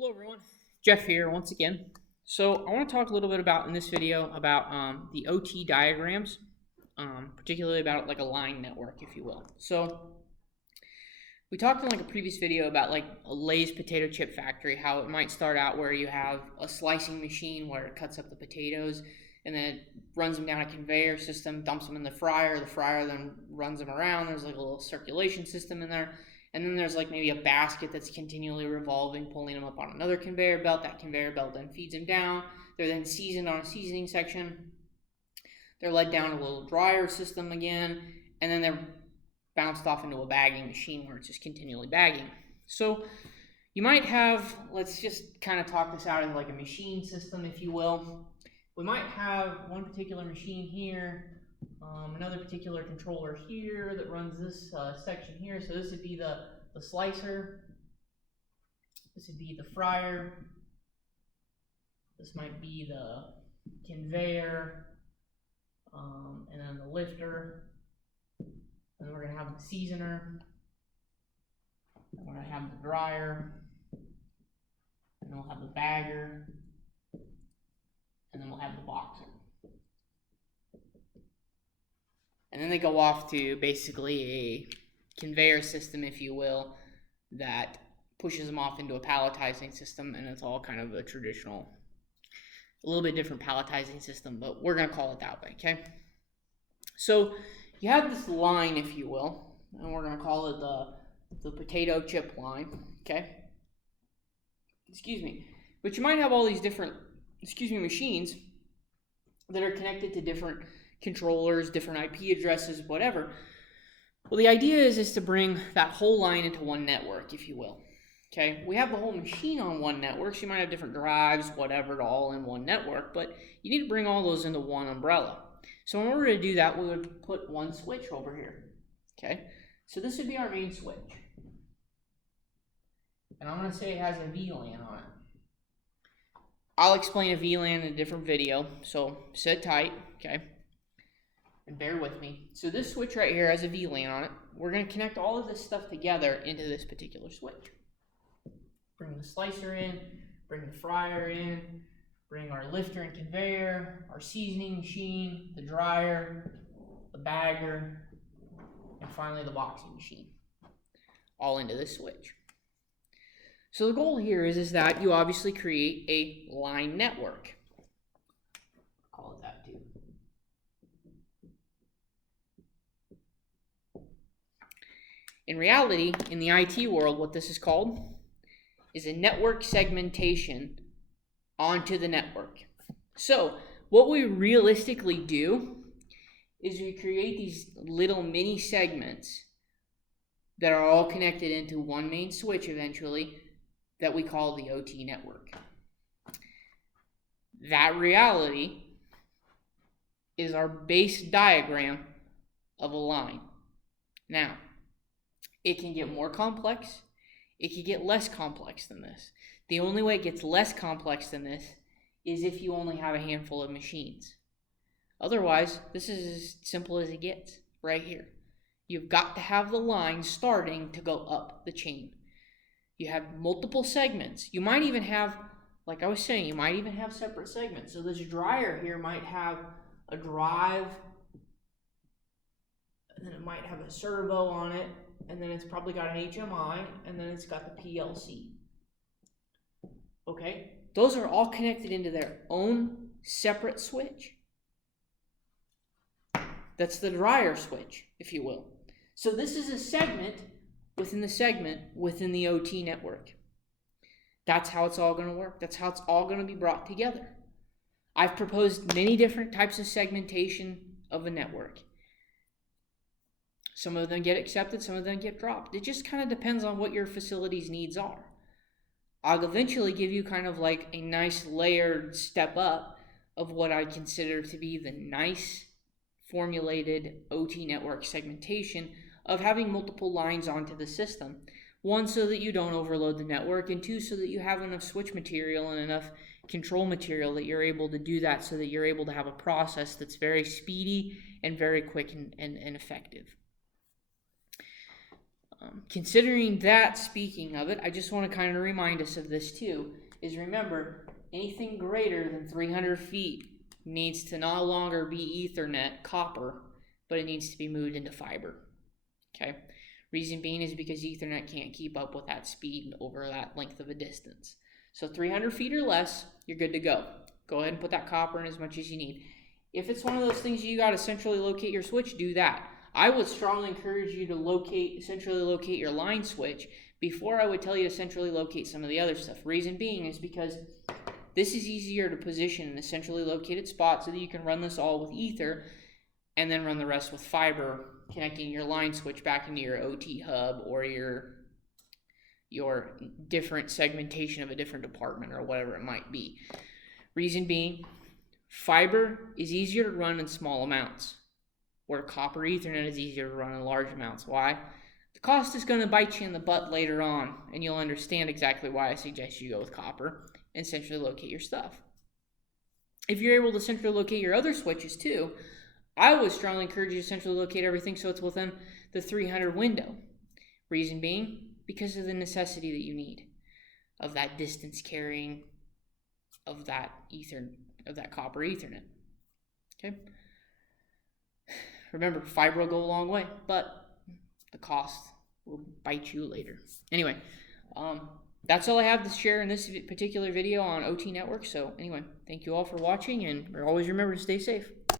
Hello everyone, Jeff here once again. So I want to talk a little bit about in this video about the OT diagrams, particularly about like a line network, if you will. So we talked in like a previous video about like a Lay's potato chip factory, how it might start out where you have a slicing machine where it cuts up the potatoes and then it runs them down a conveyor system, dumps them in the fryer then runs them around. There's like a little circulation system in there. And then there's like maybe a basket that's continually revolving, pulling them up on another conveyor belt. That conveyor belt then feeds them down. They're then seasoned on a seasoning section. They're led down a little dryer system again, and then they're bounced off into a bagging machine where it's just continually bagging. So you might have, let's just kind of talk this out as like a machine system, if you will. We might have one particular machine here, another particular controller here that runs this section here. So this would be the slicer. This would be the fryer. This might be the conveyor, and then the lifter. And then we're going to have the seasoner. And we're going to have the dryer. And then we'll have the bagger. And then we'll have the boxer. And then they go off to basically a conveyor system, if you will, that pushes them off into a palletizing system, and it's all kind of a traditional, a little bit different palletizing system, but we're going to call it that way, okay? So you have this line, if you will, and we're going to call it the potato chip line, okay? Excuse me. But you might have all these different, machines that are connected to different controllers, different IP addresses, whatever. Well, the idea is to bring that whole line into one network, if you will. Okay, we have the whole machine on one network, so you might have different drives, whatever, all in one network, but you need to bring all those into one umbrella. So in order to do that, we would put one switch over here. Okay, so this would be our main switch. And I'm going to say it has a VLAN on it. I'll explain a VLAN in a different video, so sit tight, okay? And bear with me. So this switch right here has a VLAN on it. We're going to connect all of this stuff together into this particular switch. Bring the slicer in, bring the fryer in, bring our lifter and conveyor, our seasoning machine, the dryer, the bagger, and finally the boxing machine, all into this switch. So the goal here is that you obviously create a line network. Call it that too. In reality, in the IT world, what this is called is a network segmentation onto the network. So what we realistically do is we create these little mini segments that are all connected into one main switch eventually that we call the OT network. That reality is our base diagram of a line. Now, it can get more complex. It can get less complex than this. The only way it gets less complex than this is if you only have a handful of machines. Otherwise, this is as simple as it gets right here. You've got to have the line starting to go up the chain. You have multiple segments. You might even have, like I was saying, you might even have separate segments. So this dryer here might have a drive, and then it might have a servo on it, and then it's probably got an HMI, and then it's got the PLC. Okay? Those are all connected into their own separate switch. That's the dryer switch, if you will. So this is a segment within the OT network. That's how it's all going to work. That's how it's all going to be brought together. I've proposed many different types of segmentation of a network. Some of them get accepted, some of them get dropped. It just kind of depends on what your facility's needs are. I'll eventually give you kind of like a nice layered step up of what I consider to be the nice formulated OT network segmentation of having multiple lines onto the system. One, so that you don't overload the network, and two, so that you have enough switch material and enough control material that you're able to do that, so that you're able to have a process that's very speedy and very quick and effective. Considering that, speaking of it, I just want to kind of remind us of this too, is remember, anything greater than 300 feet needs to no longer be Ethernet copper, but it needs to be moved into fiber. Okay? Reason being is because Ethernet can't keep up with that speed over that length of a distance. So 300 feet or less, you're good to go. Go ahead and put that copper in as much as you need. If it's one of those things you got to centrally locate your switch, do that. I would strongly encourage you to centrally locate your line switch before I would tell you to centrally locate some of the other stuff. Reason being is because this is easier to position in a centrally located spot so that you can run this all with ether and then run the rest with fiber, connecting your line switch back into your OT hub or your different segmentation of a different department or whatever it might be. Reason being, fiber is easier to run in small amounts, where copper Ethernet is easier to run in large amounts. Why? The cost is going to bite you in the butt later on, and you'll understand exactly why I suggest you go with copper and centrally locate your stuff. If you're able to centrally locate your other switches too, I would strongly encourage you to centrally locate everything so it's within the 300 window. Reason being, because of the necessity that you need of that distance carrying of that copper Ethernet. Okay. Remember, fiber will go a long way, but the cost will bite you later. Anyway, that's all I have to share in this particular video on OT networks. So anyway, thank you all for watching, and always remember to stay safe.